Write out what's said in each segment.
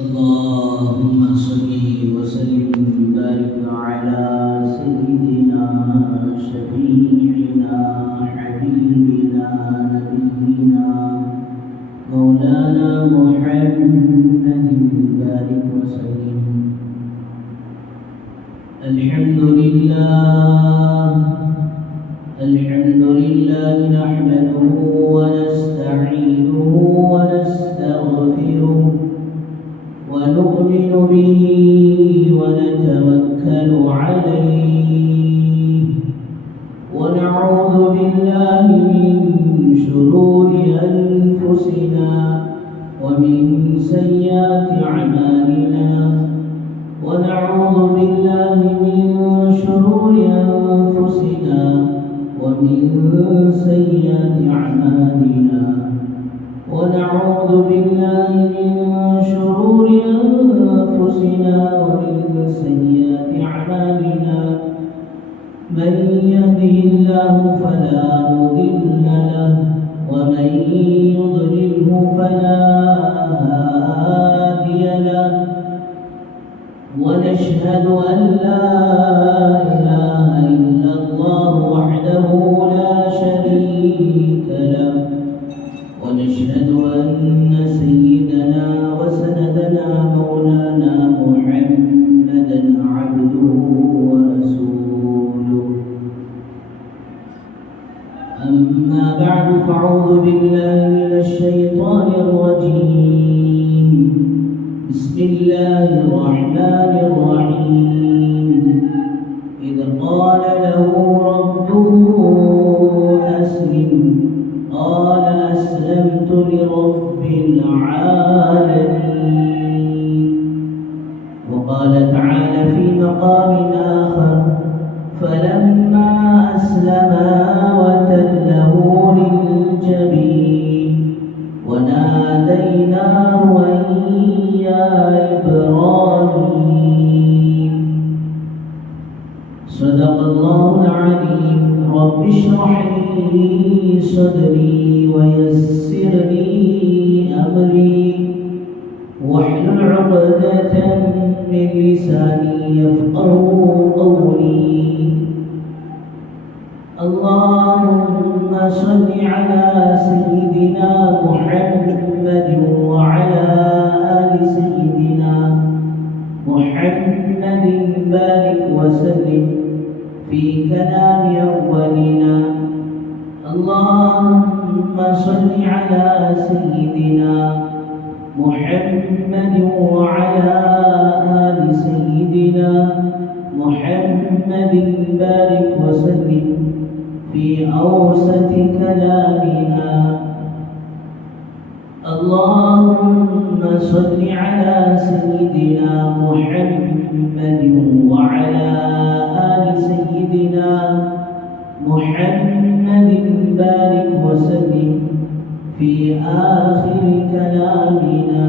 اللهم صل وسلم وبارك على سيدنا شفيعنا حبيبنا نبينا مولانا محمد بارك وسلم. الحمد لله نحمده ونستعينه ونستغفره ونؤمن به ونتوكل عليه ونعوذ بالله من شرور أنفسنا ومن سيئات أعمالنا ونعوذ بالله من شرور أنفسنا ومن سيئات أعمالنا ونعوذ بالله من شرور أنفسنا ومن سيئات أعمالنا. من يهده الله فلا مضل له ومن يضلله فلا هادي له ونشهد أن لا إله إلا الله وحده لا شريك له ونشهد أن سيدنا وسندنا مولانا محمدا عبده ورسوله. أما بعد فأعوذ بالله من الشيطان الرجيم. بسم الله الرحمن الرحيم. إذ قال له ربه أسلم قال أسلمت لرب العالمين. وقال تعالى في مقام آخر فلما أسلما وتله للجبين وناديناه أن يا إبراهيم. صدق الله العليم. رب اشرح لي صدري ويسر لي أمري واحلل عقدة من لساني يفقهوا قولي. اللهم صل على سيدنا محمد وعلى آل سيدنا محمد بارك وسلم في كلام أولنا. اللهم صل على سيدنا محمد وعلى آل سيدنا محمد بارك وسلم في أوسط كلامنا. اللهم صل على سيدنا محمد وعلى آل سيدنا محمد بارك وسلم في آخر كلامنا.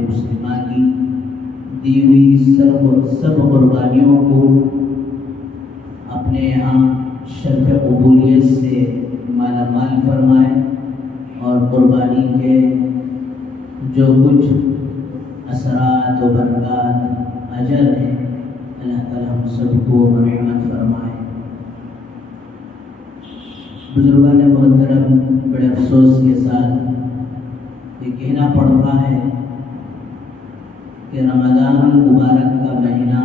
مسلمہ کی دی ہوئی سب قربانیوں کو اپنے یہاں شرف قبولیت سے مالا مال فرمائے، اور قربانی کے جو کچھ اثرات و برکات اجر ہیں اللہ تعالیٰ ہم سب کو مرحمت فرمائے۔ بزرگان محترم، بڑے افسوس کے ساتھ یہ کہنا پڑتا ہے کہ رمضان المبارک کا مہینہ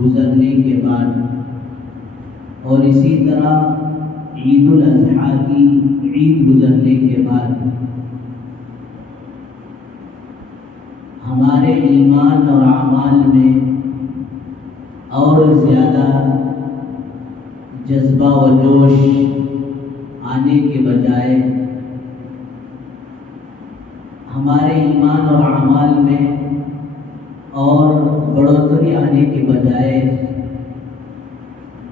گزرنے کے بعد اور اسی طرح عید الاضحیٰ کی عید گزرنے کے بعد ہمارے ایمان اور اعمال میں اور زیادہ جذبہ و جوش آنے کے بجائے ہمارے ایمان اور اعمال میں اور بڑھوتری آنے کے بجائے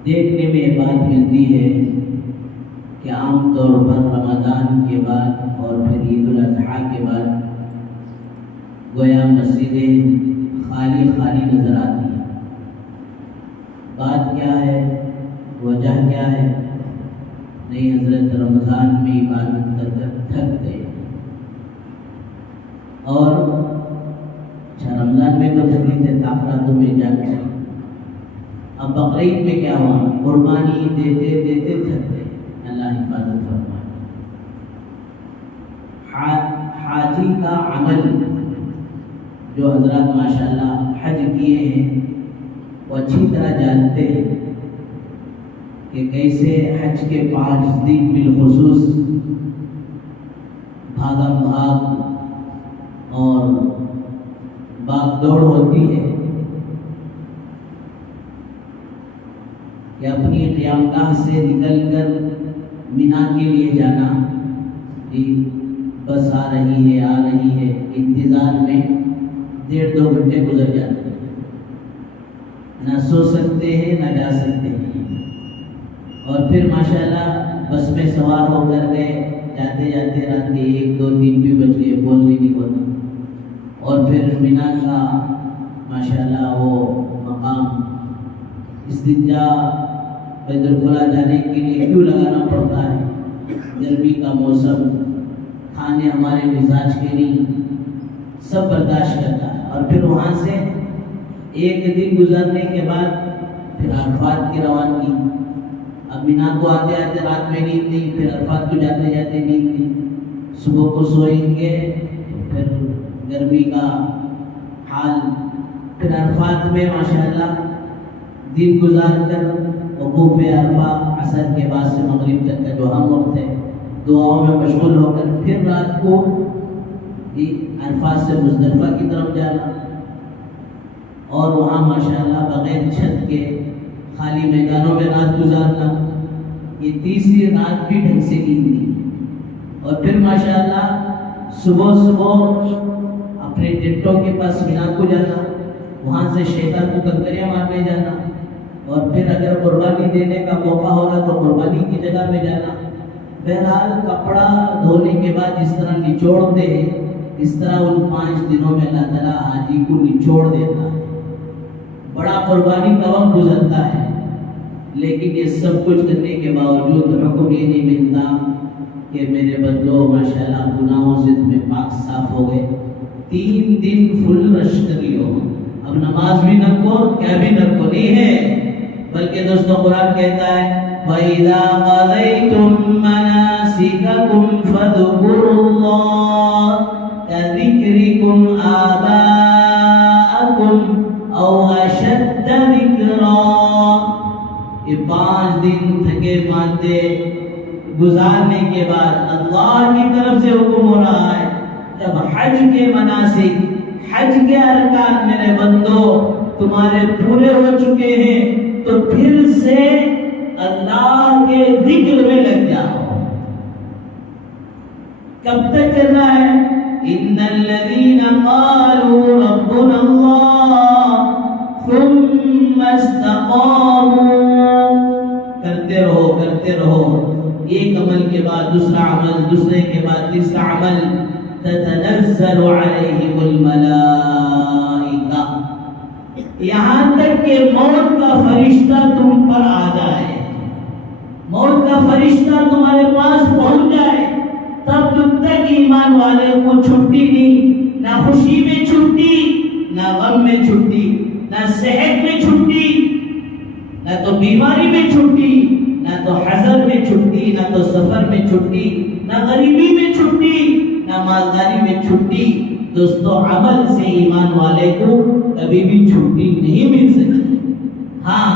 دیکھنے میں یہ بات ملتی ہے کہ عام طور پر رمضان کے بعد اور پھر عید الاضحیٰ کے بعد گویا مسجدیں خالی خالی نظر آتی ہیں۔ بات کیا ہے، وجہ کیا ہے؟ نہیں، حضرت رمضان میں عبادت کر کر تھک گئے، اور رمضان میں تو تھکے تھے، تاخراتوں میں جا کے اب بقرعید میں کیا ہوا، قربانی دیتے دیتے تھک گئے۔ اللہ حفاظت فرمائے۔ حاجی کا عمل جو حضرات ماشاءاللہ حج کیے ہیں وہ اچھی طرح جانتے ہیں کہ کیسے حج کے 5 دن بالخصوص بھاگم بھاگ اور باغ دوڑ ہوتی ہے کہ اپنی قیامگاہ سے نکل کر مینا کے لیے جانا، بس آ رہی ہے، انتظار میں 1.5-2 گھنٹے گزر جاتے ہیں، نہ سو سکتے ہیں نہ جا سکتے ہیں، اور پھر ماشاءاللہ بس میں سوار ہو کر گئے، جاتے جاتے رات کے 1-2-3 بھی بج گئے، بولنے نہیں ہوتا، اور پھر مینا کا ماشاءاللہ وہ مقام استنجا بیت الخلا جانے کے لیے کیوں لگانا پڑتا ہے، گرمی کا موسم، کھانے ہمارے مزاج کے نہیں، سب برداشت کرتا ہے، اور پھر وہاں سے 1 دن گزرنے کے بعد پھر عرفات کی روانگی۔ اب مینا کو آتے آتے رات میں نیند نہیں، پھر عرفات کو جاتے جاتے نیند نہیں، صبح کو سوئیں گے، پھر گرمی کا حال، پھر عرفات میں ماشاءاللہ دن گزار کر وقوف عرفہ عصر کے بعد سے مغرب تک کا جو ہم وقت ہے دعاؤں میں مشغول ہو کر پھر رات کو عرفات سے مزدلفہ کی طرف جانا، اور وہاں ماشاءاللہ بغیر چھت کے خالی میدانوں میں رات گزارنا، یہ تیسری رات بھی ڈھنگ سے نیند نہیں، اور پھر ماشاءاللہ صبح اپنے ٹینٹوں کے پاس مینا کو جانا، وہاں سے شیطان کو کنکریاں مارنے جانا، اور پھر اگر قربانی دینے کا موقع ہوگا تو قربانی کی جگہ میں جانا۔ بہرحال کپڑا دھونے کے بعد جس طرح نچوڑتے ہیں، اس طرح ان 5 دنوں میں اللہ تعالیٰ حاجی کو نچوڑ دیتا ہے، بڑا قربانی کا وقت گزرتا ہے، لیکن یہ سب کچھ کرنے کے باوجود حکم یہ نہیں ملتا کہ میرے بندو ماشاءاللہ گناہوں سے تمہیں پاک صاف ہو گئے، 3 دن فل رش کر لیو، اب نماز بھی نہ کو، کیا بھی نہ کو، نہیں ہے، بلکہ دوستوں قرآن کہتا ہے وَإِذَا قَضَيْتُم مَّنَاسِكَكُمْ فَاذْكُرُوا اللَّهَ كَذِكْرِكُمْ آبَاءَكُمْ أَوْ أَشَدَّ ذِكْرًا۔ یہ 5 دن تھکے ماندے گزارنے کے بعد اللہ کی طرف سے حکم ہو رہا ہے، جب حج کے مناسک، حج کے ارکان میرے بندو تمہارے پورے ہو چکے ہیں تو پھر سے اللہ کے ذکر میں لگ جاؤ۔ کب تک کرنا ہے؟ ان الذين قالوا ربنا الله ثم استقاموا، کرتے رہو ایک عمل کے بعد دوسرا عمل، دوسرے کے بعد تیسرا عمل، تتنزل علیہم الملائکہ، یہاں تک کہ موت کا فرشتہ تم پر آ جائے، موت کا فرشتہ تمہارے پاس پہنچ جائے، تب تک ایمان والے کو چھٹی نہیں، نہ خوشی میں چھٹی، نہ غم میں چھٹی، نہ صحت میں چھٹی، نہ تو بیماری میں چھٹی، نہ تو حضر میں چھٹی، نہ تو سفر میں چھٹی، نہ غریبی میں چھٹی، نہ مالداری میں چھٹی۔ دوستو عمل سے ایمان والے کو کبھی بھی چھٹی نہیں مل سکتی۔ ہاں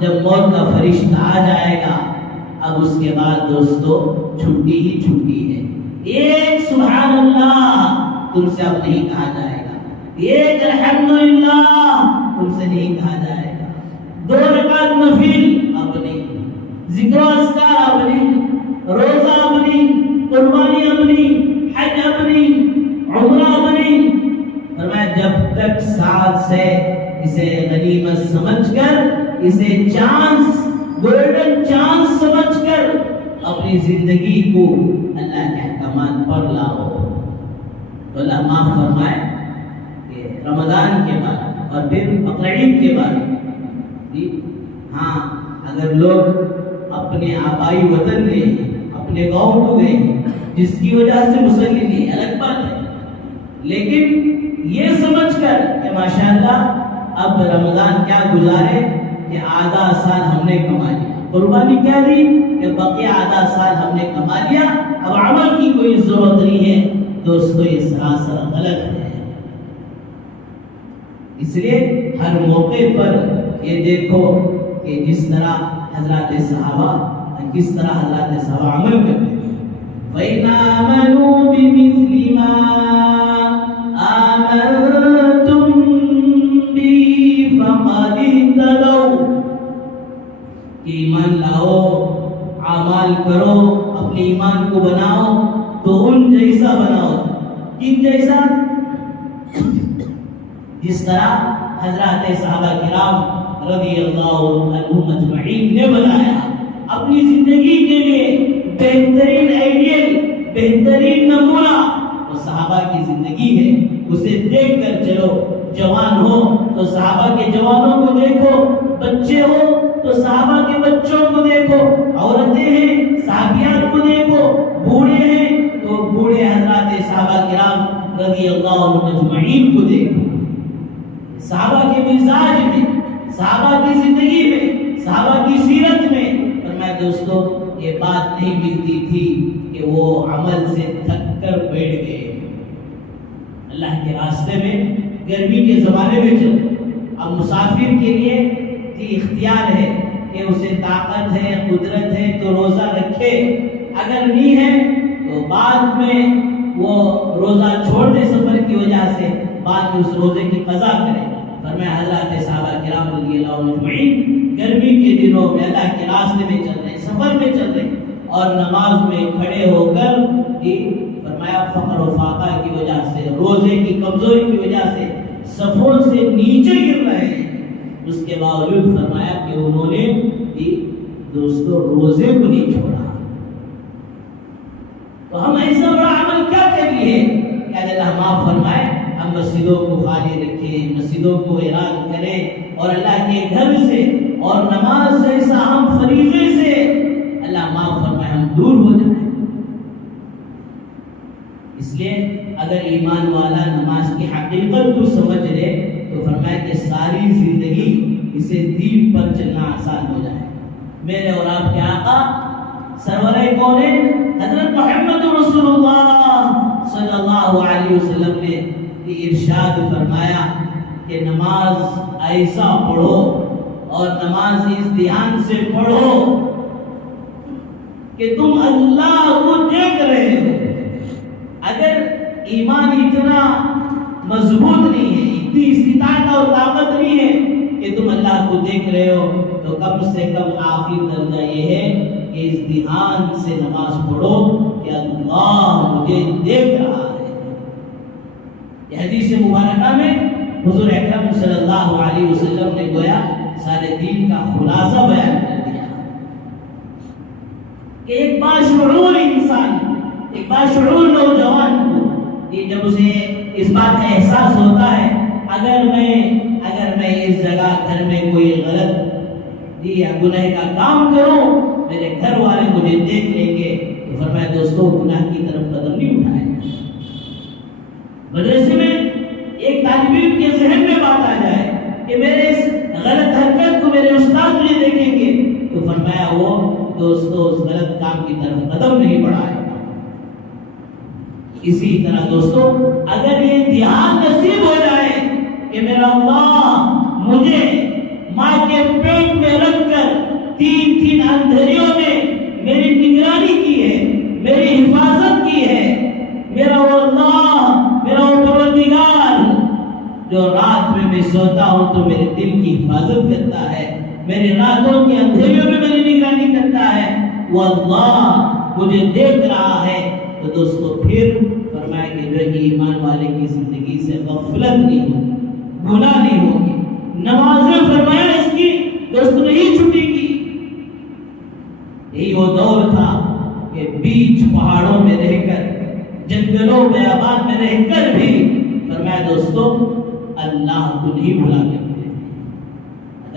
جب موت کا فرشتہ آ جائے گا اب اس کے بعد دوستو چھٹی ہی چھٹی ہے۔ ایک سبحان اللہ تم سے اب نہیں کہا جائے گا، ایک الحمدللہ تم سے نہیں کہا جائے گا، 2 رکعت نفل اب نہیں، ذکر و اذکار اب نہیں، روزہ اب نہیں، قربانی اب نہیں، حج اب نہیں، عمرہ اب نہیں۔ فرمایا جب تک ساتھ سے اسے غنیمت سمجھ کر، اسے چانس، گولڈن چانس سمجھ کر اپنی زندگی کو اللہ کے احکامات پر لاؤ تو اللہ معاف فرمائے کہ رمضان کے بعد اور پھر بقرعید کے بعد ہاں اگر لوگ اپنے آبائی وطن میں اپنے گاؤں کو گئے جس کی وجہ سے مسلم نہیں، الگ بات ہے، لیکن یہ سمجھ کر کہ ماشاءاللہ اب رمضان کیا گزارے کہ آدھا سال ہم نے کما لیا، قربانی کیا دی کہ بقیہ آدھا سال ہم نے کما لیا، اب عمل کی کوئی ضرورت نہیں ہے۔ دوستو یہ سراسر غلط ہے۔ اس لیے ہر موقع پر یہ دیکھو کہ جس طرح حضرات صحابہ عمل کرتے ہیں، وَإِنْ آمَنُوا بِمِثْلِ مَا آمَنْتُمْ بِهِ فَقَدِ اهْتَدَوْا، کہ ایمان لاؤ، اعمال کرو، اپنے ایمان کو بناؤ تو ان جیسا بناؤ، کن جیسا؟ جس طرح حضرات صحابہ کرام رضی اللہ عنہم اجمعین نے بنایا، اپنی زندگی کے لیے بہترین آئیڈیل، بہترین نمونہ وہ صحابہ کی زندگی ہے، اسے دیکھ کر چلو۔ جوان ہو تو صحابہ کے جوانوں کو دیکھو، بچے ہو تو صحابہ کے بچوں کو دیکھو، عورتیں ہیں صحابیات کو دیکھو، بوڑھے ہیں تو بوڑھے حضرات صحابہ کرام رضی اللہ عنہم اجمعین کو دیکھو۔ صحابہ کے مزاج میں، صحابہ کی زندگی میں، صحابہ کی سیرت میں فرمایا دوستو یہ بات نہیں ملتی تھی کہ وہ عمل سے تھک کر بیٹھ گئے، اللہ کے راستے میں گرمی کے زمانے میں چل۔ اب مسافر کے لیے اختیار ہے کہ اسے طاقت ہے، قدرت ہے تو روزہ رکھے، اگر نہیں ہے تو بعد میں وہ روزہ چھوڑ دے سفر کی وجہ سے، بعد میں اس روزے کی قضا کرے۔ فرمایا حضرات صحابہ کرام رضی اللہ عنہم اجمعین گرمی کے دنوں میں اللہ کے راستے میں چل رہے، سفر میں چل رہے اور نماز میں کھڑے ہو کر فرمایا فقر و فاقہ کی وجہ سے، روزے کی کمزوری کی وجہ سے صفوں سے نیچے گر رہے ہیں، اس کے باوجود فرمایا کہ انہوں نے دوستو روزے کو نہیں چھوڑا۔ تو ہم ایسا بڑا عمل کیا کر لیے کہ اللہ معاف فرمائے، ہم مسجدوں کو خالی رکھیں، مسجدوں کو اعلان کریں اور اللہ کے گھر سے اور نماز جیسا ہم فریضے سے اللہ معاف فرمائے ہم دور ہو جائیں۔ اس لیے اگر ایمان والا نماز کی حقیقت کو سمجھ لے تو فرمایا کہ ساری زندگی اسے دین پر چلنا آسان ہو جائے۔ میرے اور آپ کے آقا سرور کونین حضرت محمد رسول اللہ صلی اللہ علیہ وسلم نے ارشاد فرمایا کہ نماز ایسا پڑھو اور نماز اس دھیان سے پڑھو کہ تم اللہ کو دیکھ رہے ہو۔ اگر ایمان اتنا مضبوط نہیں ہے، اتنی استطاعت اور طاقت نہیں ہے کہ تم اللہ کو دیکھ رہے ہو، تو کم سے کم آخری درجہ یہ ہے کہ اس دھیان سے نماز پڑھو کہ اللہ مجھے دیکھ رہا ہے۔ یہ حدیث مبارکہ میں حضور اکرم صلی اللہ علیہ وسلم نے گویا سارے دین کا خلاصہ بیان کر دیا کہ ایک باشعور انسان، ایک باشعور نوجوان کو کہ جب اسے اس بات کا احساس ہوتا ہے اگر میں اس جگہ گھر میں کوئی غلط یا گناہ کا کام کروں میرے گھر والے مجھے دیکھ لیں گے، تو فرمایا دوستو گناہ کی طرف قدم نہیں اٹھائے گا۔ مدرسے میں ایک طالب علم کے ذہن میں بات آ جائے کہ میرے اس غلط حرکت کو میرے استاد مجھے دیکھیں گے، تو فرمایا وہ دوستو اس غلط کام کی طرف قدم نہیں بڑھائے گا۔ اسی طرح دوستو اگر یہ دھیان نصیب ہو جائے کہ میرا اللہ مجھے ماں کے پیٹ میں رکھ کر 3 اندھیریوں میں میری نگرانی کی ہے، میری حفاظت کی ہے، میرا وہ اللہ، میرا وہ پروردگار جو رات میں سوتا ہوں تو میرے دل کی حفاظت کرتا ہے، میری راتوں کی اندھیریوں میں میری نگرانی کرتا ہے، وہ اللہ مجھے دیکھ رہا ہے، تو دوستو پھر فرمایا کہ جو ایمان والے کی زندگی سے غفلت نہیں ہوگی، گناہ نہیں ہوگی، نمازیں فرمایا اس کی دوست نہیں چھٹی کی۔ یہی وہ دور تھا کہ بیچ پہاڑوں میں رہ کر، جنگلوں بیابان میں رہ کر بھی فرمایا دوستو اللہ کو نہیں بھلا کرتے تھے۔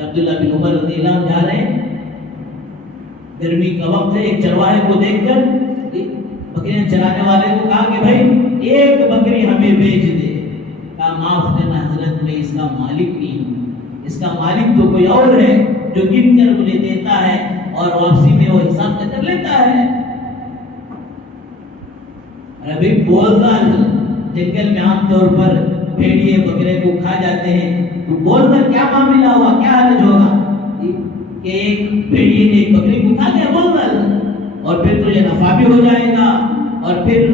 عبداللہ بن عمر رضی اللہ عنہ جا رہے ہیں، گرمی کا وقت ہے، ایک چرواہے کو دیکھ کر بکریاں چلانے والے کو کہا کہ بھائی ایک بکری ہمیں بیچ دے، کہا معاف کرنا حضرت میں اس کا مالک نہیں ہوں، اس کا مالک تو کوئی اور ہے جو گن کر مجھے دیتا ہے اور واپسی میں وہ حساب کر لیتا ہے۔ ابھی بولتا جنگل میں عام طور پر بھیڑیے بکرے کو کھا جاتے ہیں، تو بول کر کیا معاملہ ہوا، کیا حرج ہوگا کہ ایک بھیڑیے نے ایک بکری کو کھا گیا، بول کر اور پھر تجھے نفع بھی ہو جائے گا اور پھر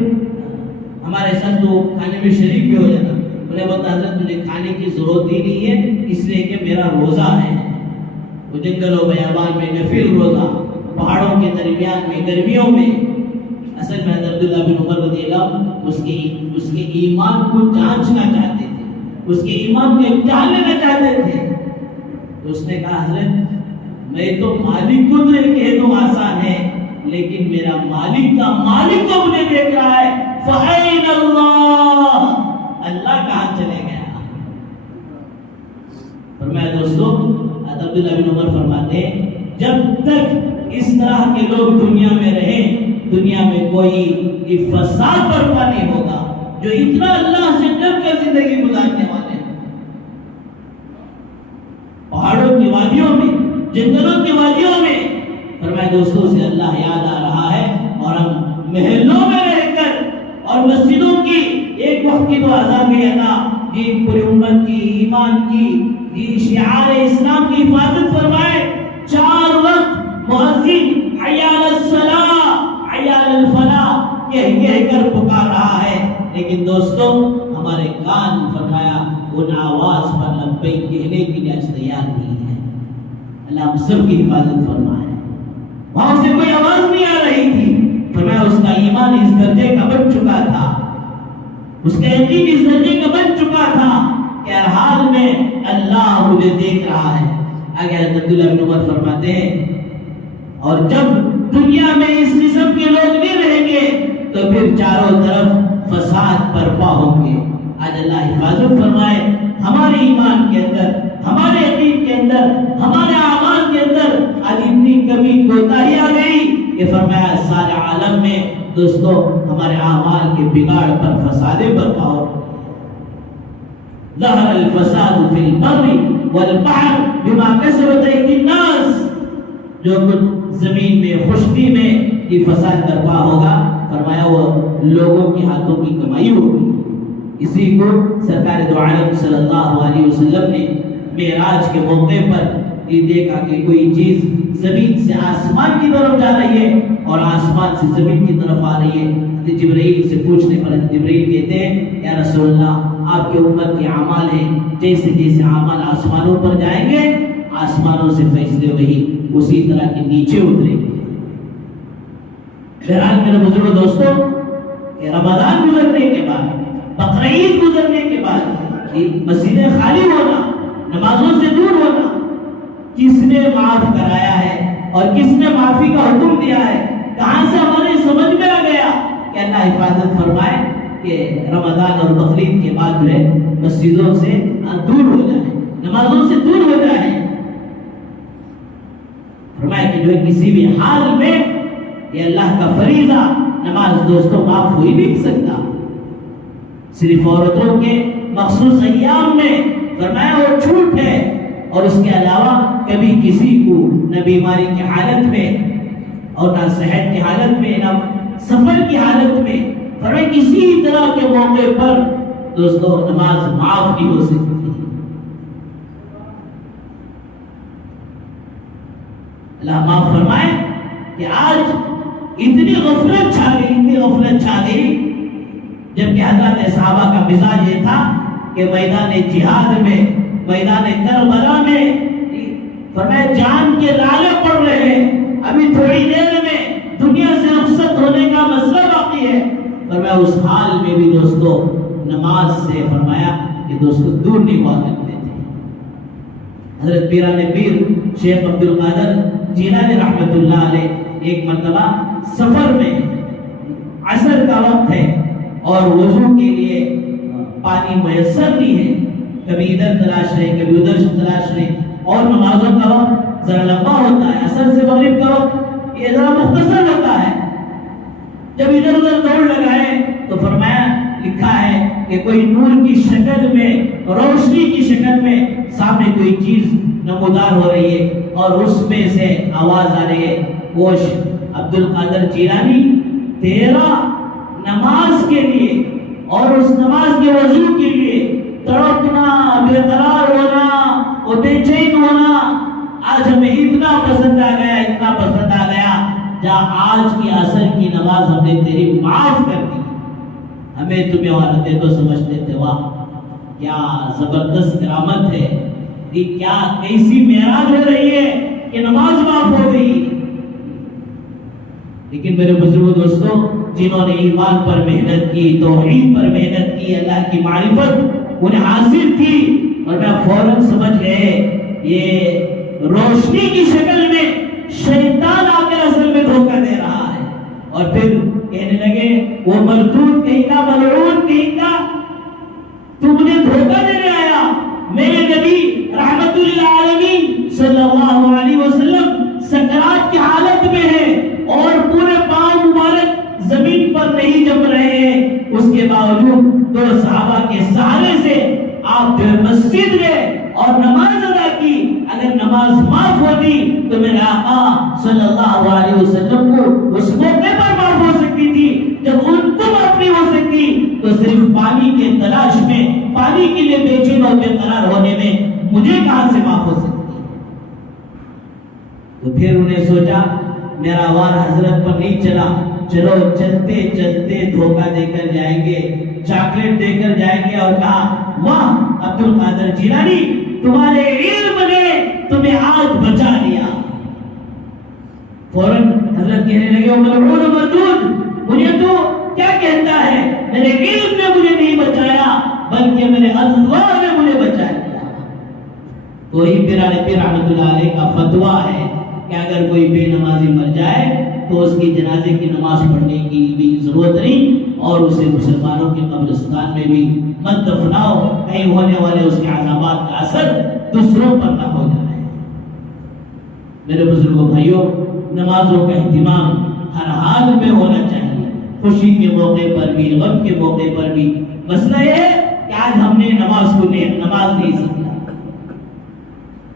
ہمارے ساتھ تو کھانے میں شریک بھی ہو جانا۔ انہیں بتا حضرت مجھے کھانے کی ضرورت ہی نہیں ہے، اس لیے کہ میرا روزہ ہے، وہ جنگل و بیابان میں نفل روزہ، پہاڑوں کے درمیان میں گرمیوں میں۔ اصل میں عبداللہ بن عمر رضی اللہ اس کے ایمان کو جانچنا چاہتے تھے، اس کے ایمان کو امتحان لینا چاہتے تھے، تو اس نے کہا حضرت میں تو مالک کو تو یہ کہہ دوں آسان ہے، لیکن میرا مالک کا مالک تو مجھے دیکھ رہا ہے، فَأَيْنَ اللَّهُ، اللہ کہاں چلے گیا۔ فرمایا دوستو عبداللہ بن عمر فرماتے ہیں جب تک اس طرح کے لوگ دنیا میں رہیں، دنیا میں کوئی فساد برپا نہیں ہوگا جو اتنا اللہ سے ڈر کر زندگی گزارنے والے ہیں۔ پہاڑوں کی وادیوں میں، جنگلوں کی وادیوں میں فرمایا دوستوں سے اللہ یاد آ رہا ہے، اور ہم محلوں میں رہ کر اور مسجدوں کی ایک وقت کی تو آزاد بھی ادا جی پوری امت کی ایمان کی جی شعار اسلام کی حفاظت فرمائے، 4 وقت مؤذن حی علی الصلاۃ حی علی الفلاح کہہ کر پکار رہا ہے، لیکن دوستوں ہمارے کان فرمایا ان آواز پر لبیک کہنے کے لیے آج تیار نہیں ہے۔ اللہ ہم سب کی حفاظت فرمائے۔ وہاں سے کوئی آواز نہیں آ رہی تھی، فرمایا اس کا ایمان اس درجے کا بن چکا تھا، اس کا یقین اس درجے کا بن چکا تھا کہ ہر حال میں اللہ مجھے دیکھ رہا ہے۔ آگے حضرت عبداللہ بن عمر فرماتے ہیں اور جب دنیا میں اس قسم کے لوگ نہیں رہیں گے تو پھر چاروں طرف فساد برپا ہوں گے۔ آج اللہ حفاظت فرمائے ہمارے ایمان کے اندر، ہمارے یقین کے اندر، ہمارے اعمال کے اندر آج اتنی کمی کوتاہی آ گئی کہ فرمایا سارے عالم میں دوستو ہمارے اعمال کے بگاڑ پر فساد برپا ہو۔ ظہر الفساد فی البر والبحر بما کسبت ایدی الناس، جو کچھ زمین میں خشکی میں یہ فساد برپا ہوگا فرمایا وہ لوگوں کے ہاتھوں کی کمائی ہوگی۔ اسی کو سرکار دو عالم صلی اللہ علیہ وسلم نے معراج کے موقع پر یہ دیکھا کہ کوئی چیز زمین سے آسمان کی طرف جا رہی ہے اور آسمان سے زمین کی طرف آ رہی ہے۔ جبرائیل سے پوچھنے پر جبرائیل کہتے ہیں یا رسول اللہ آپ کے امت کے اعمال ہیں، جیسے جیسے اعمال آسمانوں پر جائیں گے آسمانوں سے فیصلے وہی اسی طرح کے نیچے اتریں گے۔ بہرحال میرے بزرگوں دوستوں کہ رمضان گزرنے کے بعد، بقرعید گزرنے کے بعد مسجدیں خالی ہونا، نمازوں سے دور ہونا، کس نے معاف کرایا ہے اور کس نے معافی کا حکم دیا ہے؟ کہاں سے ہمارے سمجھ میں آ گیا کہ اللہ حفاظت فرمائے کہ رمضان اور بقرعید کے بعد جو ہے مسجدوں سے دور ہو جائے، نمازوں سے دور ہو جائے. فرمایا کہ جو ہے کسی بھی حال میں یہ اللہ کا فریضہ نماز دوستوں معاف ہو ہی نہیں سکتا. صرف عورتوں کے مخصوص ایام میں فرمایا وہ چھوٹ ہے، اور اس کے علاوہ کبھی کسی کو نہ بیماری کی حالت میں اور نہ صحت کی حالت میں نہ سفر کی حالت میں فرمایا کسی طرح کے موقع پر دوستوں نماز معاف نہیں ہو سکتی. اللہ معاف فرمائے کہ آج اتنی غفلت چھا گئی جبکہ حضرت صحابہ کا مزاج یہ تھا کہ میدان جہاد میں، میدان کربلا میں فرمایا جان کے لالے پڑ رہے ہیں، ابھی تھوڑی دیر میں دنیا سے رخصت ہونے کا مسئلہ باقی ہے. فرمایا اس حال میں بھی دوستو نماز سے فرمایا کہ دوستو دور نہیں ہوا کرتے تھے. حضرت پیران پیر شیخ عبد القادر جیلانی رحمت اللہ علیہ ایک مرتبہ سفر میں، عصر کا وقت ہے اور وضو کے لیے پانی میسر نہیں ہے، کبھی ادھر تلاش رہے کبھی ادھر تلاش رہے، اور نمازوں کا وقت ذرا لمبا ہوتا ہے، عصر سے مغرب کا وقت یہ ذرا مختصر ہوتا ہے. جب ادھر ادھر دوڑ لگائے تو فرمایا لکھا ہے کہ کوئی نور کی شکل میں، روشنی کی شکل میں سامنے کوئی چیز نمودار ہو رہی ہے اور اس میں سے آواز آ رہی ہے، وہ عبد القادر جیلانی تیرا نماز کے لیے اور اس نماز کے وضو کے لیے تڑپنا، بے قرار ہونا اور بے چین ہونا آج ہمیں اتنا پسند آ گیا، اتنا پسند آ گیا، جہاں آج کی عصر کی نماز ہم نے تیری معاف کر دی. ہمیں تمہیں عورتیں تو سمجھتے تھے واہ کیا زبردست کرامت ہے، یہ کیا کیسی معراج ہو رہی ہے کہ نماز معاف ہو گئی. لیکن میرے بزرگوں دوستوں، جنہوں نے ایمان پر محنت کی، توحید پر محنت کی، اللہ کی معرفت انہیں حاصل تھی، اور میں فوراً سمجھ گئے یہ روشنی کی شکل میں شیطان آ کر اصل میں دھوکہ دے رہا ہے. اور پھر کہنے لگے وہ مردود کہیں کا، ملعون کہیں کا، تو مجھے دھوکہ دینے آیا. میرے نبی رحمت للعالمین صلی اللہ علیہ وسلم سکرات کی حالت میں ہے اور پورے پاؤں مبارک زمین پر نہیں جم رہے ہیں، اس کے باوجود دو صحابہ کے سہارے سے آپ مسجد میں اور نماز ادا کی. اگر نماز معاف ہوتی تو میرے آقا صلی اللہ علیہ وسلم کو اس موقع پر معاف ہو سکتی تھی جب ان کو معاف نہیں ہو سکتی تو صرف پانی کے تلاش میں، پانی کے لیے بے چین اور بے قرار ہونے میں مجھے کہاں سے معاف ہو سکتی. تو پھر انہیں سوچا میرا وار حضرت پر نہیں چلا، چلو چلتے چلتے دھوکہ دے کر جائیں گے، چاکلیٹ دے کر جائیں گے، اور کہا واہ عبد القادر جیلانی تمہارے علم نے تمہیں آج بچا لیا. فوراً حضرت کہنے لگے وہ ملعون مردود، مجھے تو کیا کہتا ہے، میرے علم نے مجھے نہیں بچایا بلکہ میرے اللہ نے مجھے بچا لیا. تو ہی پیران پیر رحمت اللہ علیہ کا فتویٰ ہے کہ اگر کوئی بے نمازی مر جائے تو اس کی جنازے کی نماز پڑھنے کی بھی ضرورت نہیں، اور اسے مسلمانوں کے قبرستان میں بھی مت دفناؤ، کہیں ہونے والے اس کے عذابات کا اثر دوسروں پر نہ ہو جائے. میرے بزرگوں بھائیوں، نمازوں کا اہتمام ہر حال میں ہونا چاہیے، خوشی کے موقع پر بھی، غم کے موقع پر بھی. مسئلہ یہ ہے کہ آج ہم نے نماز نہیں سیکھا.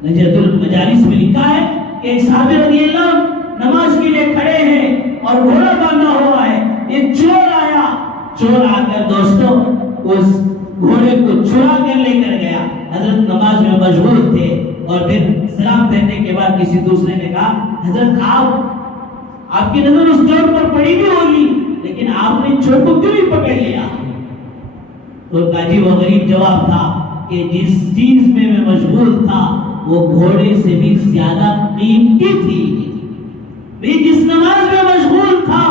نجات المجالس میں لکھا ہے کہ ایک صحابی رضی اللہ نماز کے لیے کھڑے ہیں اور گھوڑا باندھا ہوا ہے، ایک چور آیا، چور آ کر دوستوں اس گھوڑے کو چرا کر لے کر گیا. حضرت نماز میں مشغول تھے اور پھر سلام پھیرنے کے بعد کسی دوسرے نے کہا حضرت آپ کی نظر اس چور پر پڑی بھی ہوگی لیکن آپ نے چور کو کیوں نہیں پکڑ لیا؟ تو عجیب و غریب جواب تھا کہ جس چیز میں مشغول تھا وہ گھوڑے سے بھی زیادہ قیمتی تھی. میں جس نماز میں مشغول تھا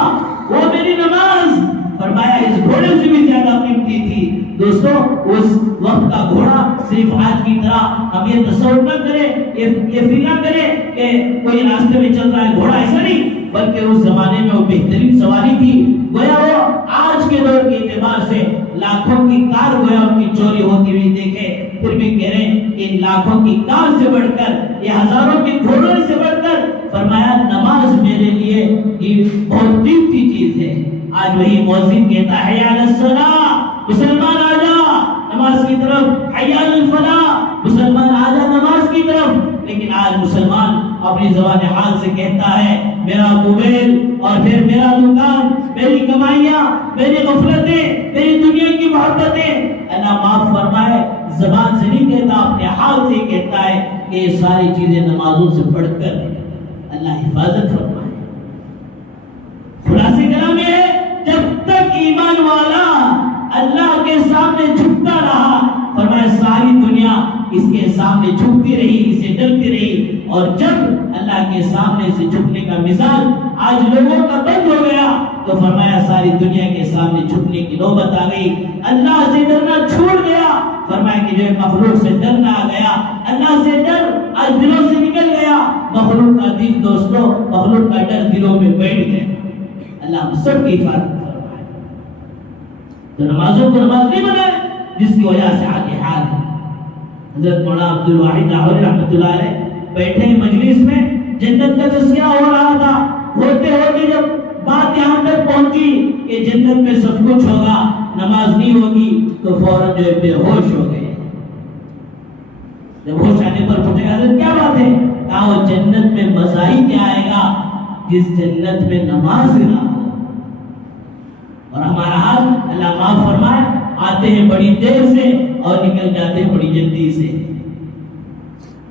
وہ میری نماز فرمایا اس گھوڑے سے بھی زیادہ قیمتی تھی. دوستو اس وقت کا گھوڑا صرف آج کی طرح ہم یہ تصور نہ کریں، یہ فکر نہ کریں کہ کوئی راستے میں چل رہا ہے گھوڑا، ایسا نہیں. بلکہ اس زمانے میں وہ بہترین سواری تھی. گویا وہ آج کے دور کے اعتبار سے لاکھوں کی کار گویا ان کی چوری ہوتی ہوئی دیکھے، پھر بھی کہہ رہے ہیں کہ لاکھوں کی کار سے بڑھ کر یا ہزاروں کے گھوڑوں سے بڑھ کر فرمایا نماز میرے لیے یہ بہت قیمتی چیز ہے. آج وہی مؤذن کہتا ہے حی علی الصلاۃ، مسلمان آ جا نماز کی طرف، حی علی الفلاح، مسلمان آ جا نماز کی طرف. لیکن آج مسلمان اپنی زبان حال سے کہتا ہے میرا موبائل اور پھر میرا دکان، میری کمائیاں، میری غفلتیں، میری دنیا کی محبتیں. اللہ معاف فرمائے، زبان سے نہیں کہتا، اپنے حال سے کہتا ہے کہ یہ ساری چیزیں نمازوں سے پڑھ کر اللہ حفاظت فرمائے. خلاصے کلام یہ ہے جب تک ایمان والا اللہ کے سامنے جھکتا رہا، فرمایا ساری دنیا اس کے سامنے جھکتی رہی، اسے ڈرتی رہی. اور جب اللہ کے سامنے سے جھکنے کا مزاج آج لوگوں کا بند ہو گیا تو فرمایا ساری دنیا کے سامنے جھکنے کی نوبت آ گئی. اللہ سے ڈرنا چھوڑ گیا، فرمایا کہ جو مخلوق سے ڈرنا آ گیا، اللہ سے ڈر آج دلوں سے نکل گیا. مخلوق کا دل دوستو، مخلوق کا ڈر دلوں میں بیٹھ گیا. اللہ ہم سب کی حفاظت فرمائے. تو نمازوں کو نماز نہیں بنائے جس کی وجہ سے آگے حال ہے. حضرت مولانا عبد الواحد لاہوری رحمۃ اللہ علیہ بیٹھے مجلس میں جنت کا تذکرہ ہو رہا تھا. ہوتے ہوتے جب بات یہاں تک پہنچی کہ جنت میں سب کچھ ہوگا، نماز نہیں ہوگی، تو فوراً جو بے ہوش ہو گئے. جب ہوش آنے پر پوچھے گا حضرت کیا بات ہے، کہا وہ جنت میں مزہ ہی کیا آئے گا جس جنت میں نماز نہ ہو. اور ہمارا حال اللہ معاف فرمائے، آتے ہیں بڑی دیر سے اور نکل جاتے ہیں بڑی جلدی سے.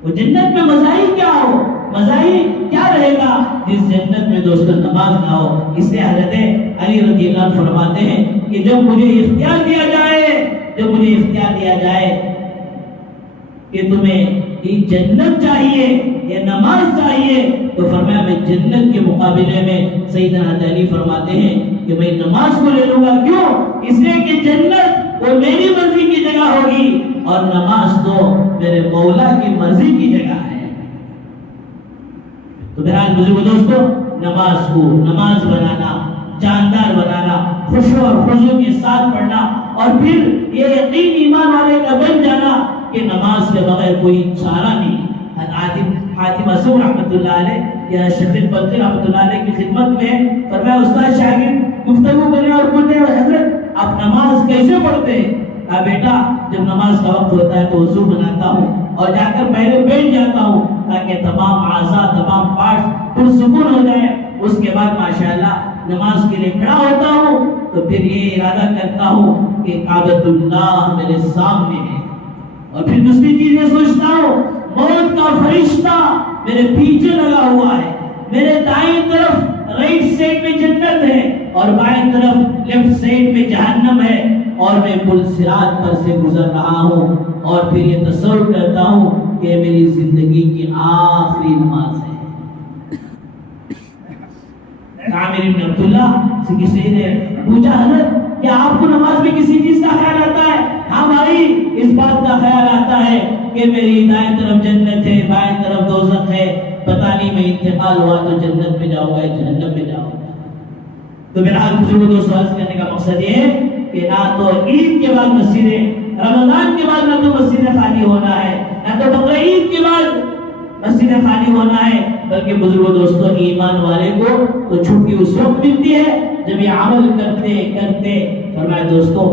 وہ جنت میں مزہ ہی کیا ہو، مزہ ہی کیا رہے گا جس جنت میں دوستو نماز نہ ہو. اس لیے حضرت علی رضی اللہ عنہ فرماتے ہیں کہ جب مجھے اختیار دیا جائے کہ تمہیں یہ جنت چاہیے یا نماز چاہیے، تو فرمایا میں جنت کے مقابلے میں سیدنا علی فرماتے ہیں کہ میں نماز کو لے لوں گا. کیوں؟ اس لیے کہ جنت وہ میری مرضی کی جگہ ہوگی اور نماز تو میرے مولا کی مرضی کی جگہ ہے. تو بہرحال بزرگ دوستو، نماز کو نماز بنانا، جاندار بنانا، خشوع اور خضوع کے ساتھ پڑھنا، اور پھر یہ یقین ایمان والے کا بن جانا کہ نماز کے بغیر کوئی چارہ نہیں. حاتم اسم رحمۃ اللہ علیہ یا شفیق بلخی رحمۃ اللہ علیہ کی خدمت میں فرمایا استاد شاگرد گفتگو کرنے اور پوچھتے ہیں حضرت آپ نماز کیسے پڑھتے ہیں؟ کہا بیٹا جب نماز کا وقت ہوتا ہے تو وضو بناتا ہوں اور جا کر پہلے بیٹھ جاتا ہوں تاکہ تمام اعضاء تمام پارٹس پرسکون ہو جائے. اس کے بعد ماشاءاللہ نماز کے لیے کھڑا ہوتا ہوں تو پھر یہ ارادہ کرتا ہوں کہ کعبۃ اللہ میرے سامنے ہے، اور پھر دوسری چیز یہ سوچتا ہوں موت کا فرشتہ میرے پیچھے لگا ہوا ہے، میرے دائیں طرف رائٹ سائڈ میں جنت ہے اور بائیں طرف لیفٹ سائڈ میں جہنم ہے، اور میں پل صراط پر سے گزر رہا ہوں، اور پھر یہ تصور کرتا ہوں کہ میری زندگی کی آخری نماز ہے. عامر بن عبداللہ سے کسی نے پوچھا حضرت کیا آپ کو نماز میں کسی چیز کا خیال آتا ہے؟ ہاں بھائی اس بات کا خیال آتا ہے کہ میری دائیں طرف جنت ہے، بائیں طرف دوزخ ہے، پتہ نہیں میں انتقال ہوا تو جنت میں جاؤں گا یا جہنم میں جاؤں گا. تو میرا بزرگوں کو سوال کرنے کا مقصد یہ ہے کہ نہ تو عید کے بعد مسجدیں، رمضان کے بعد نہ تو مسجدیں خالی ہونا ہے، نہ تو بقرعید کے بعد مسجدیں خالی ہونا ہے، بلکہ بزرگوں دوستوں ایمان والے کو تو چھٹی اس وقت ملتی ہے جب یہ عمل کرتے کرتے فرمایا دوستوں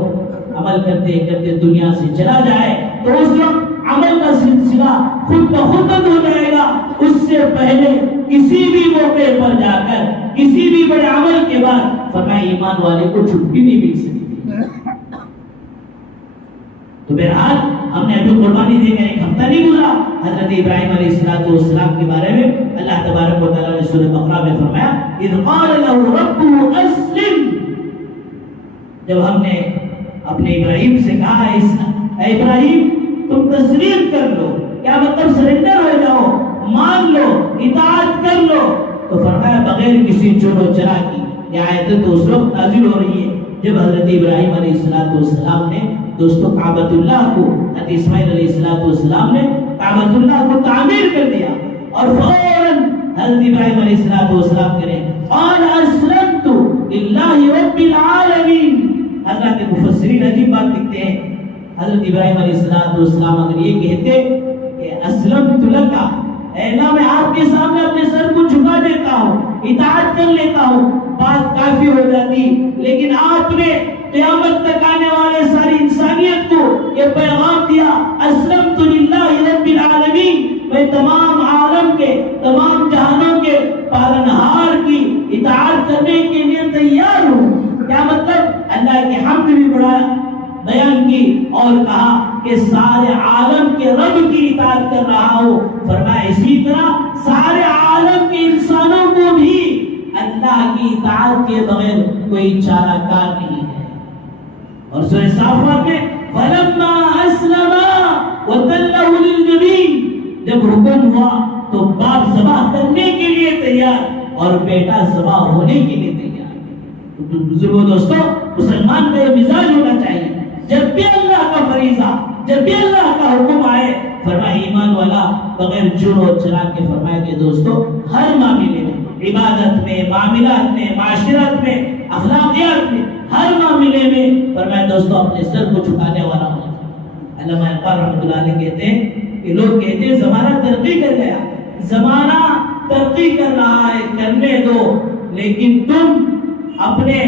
عمل کرتے کرتے دنیا سے چلا جائے تو اس وقت عمل کا سلسلہ خود بخود بند ہو جائے گا. اس سے پہلے کسی بھی موقع پر جا کر کسی بھی بڑے عمل کے بعد فرمایا ایمان والے کو چھٹی نہیں مل سکتی. تو بہرحال ہم نے ابھی قربانی دے کر ایک ہفتہ نہیں گزرا. حضرت ابراہیم علیہ السلام کے بارے میں اللہ تبارک و تعالیٰ نے سورہ بقرہ میں فرمایا اذ قال له ربه اسلم، جب ہم نے اپنے ابراہیم سے کہا اے ابراہیم تم تسلیم کر لو، کیا مطلب سرنڈر ہو جاؤ، مان لو، اطاعت کر لو، تو فرمایا بغیر کسی چور و چرا کی. یہ آیت تو اس وقت نازل ہو رہی ہے جب حضرت ابراہیم علیہ السلام نے دوستو کعبۃ اللہ کو، حضرت اسماعیل علیہ السلام نے کعبۃ اللہ کو تعمیر کر دیا، اور فوراً حضرت ابراہیم علیہ السلام کرے قال اسلمت للہ رب العالمین. اللہ کے مفسرین عجیب بات لکھتے ہیں، حضرت ابراہیم علیہ السلام اگر یہ کہتے کہ اسلمت لکا، اے اللہ میں آپ کے سامنے اپنے سر کو جھکا دیتا ہوں، اطاعت کر لیتا ہوں، بات کافی ہو جاتی. لیکن آپ نے قیامت تک آنے والے ساری انسانیت کو یہ پیغام دیا، اسلمت للہ رب العالمین، میں تمام عالم کے، تمام جہانوں کے پالنہار کی اطاعت کرنے کے لیے تیار ہوں. کیا مطلب؟ اللہ کی حمد بھی بڑا بیان کی اور کہا کہ سارے عالم کے رب کی اطاعت کر رہا ہوں. فرمایا اسی طرح سارے عالم کے انسانوں کو بھی اللہ کی اطاعت کے بغیر کوئی چارہ کار نہیں ہے. اور سورہ صافات میں فلما اسلم وتلہ للجبین، جب حکم ہوا تو باپ ذبح کرنے کے لیے تیار اور بیٹا ذبح ہونے کے لیے تیار. تو بزرگوں دوستو، مسلمان کا یہ مزاج ہونا چاہیے، جب بھی اللہ کا فریضہ، جب بھی اللہ کا حکم آئے، فرمایا ایمان والا بغیر جڑ و چرا کے، فرمایا کہ دوستو ہر معاملے میں، عبادت میں، معاملات میں، معاشرت میں، اخلاقیات میں، ہر معاملے میں، فرمایا دوستو اپنے سر کو جھکانے والا ہونا چاہیے. علامہ اقبال رحمۃ اللہ علیہ کہتے ہیں کہ لوگ کہتے ہیں زمانہ ترقی کر گیا، زمانہ ترقی کر رہا ہے، کرنے دو، لیکن تم اپنے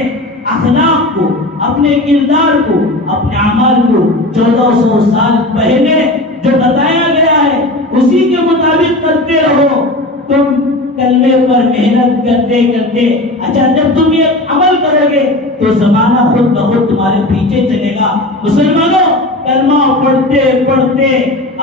اخلاق کو، اپنے کردار کو، اپنے اعمال کو 1400 سال پہلے جو بتایا گیا ہے اسی کے مطابق کرتے رہو. تم کلمے پر محنت کرتے کرتے، اچھا جب تم یہ عمل کرو گے تو زمانہ خود بخود تمہارے پیچھے چلے گا. مسلمانوں، کلمہ پڑھتے پڑھتے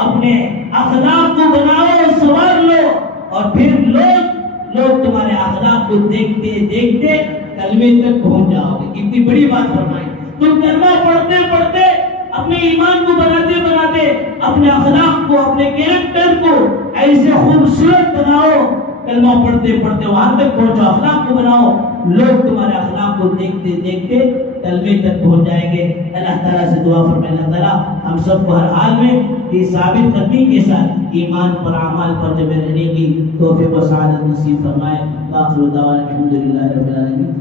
اپنے اخلاق کو بناؤ، سنوار لو، اور پھر لوگ تمہارے اخلاق کو دیکھتے دیکھتے کلمے تک پہنچ جاؤ گے. کتنی بڑی بات فرمائی. تم کلمہ پڑھتے پڑھتے اپنے ایمان کو بناتے بناتے اپنے اخلاق کو، اپنے کیریکٹر کو ایسے خوبصورت بناؤ، کلمہ پڑھتے پڑھتے وہاں تک پہنچو، اخلاق کو بناؤ، لوگ تمہارے اخلاق کو دیکھتے دیکھتے کلمے تک پہنچ جائیں گے. اللہ تعالیٰ سے دعا فرمائے اللہ تعالیٰ ہم سب کو ہر حال میں یہ ثابت قدمی کے ساتھ ایمان پر، اعمال پر جمع رہنے کی توفیق و سعادت نصیب فرمائے. آخر دعوانا الحمدللہ رب العالمین.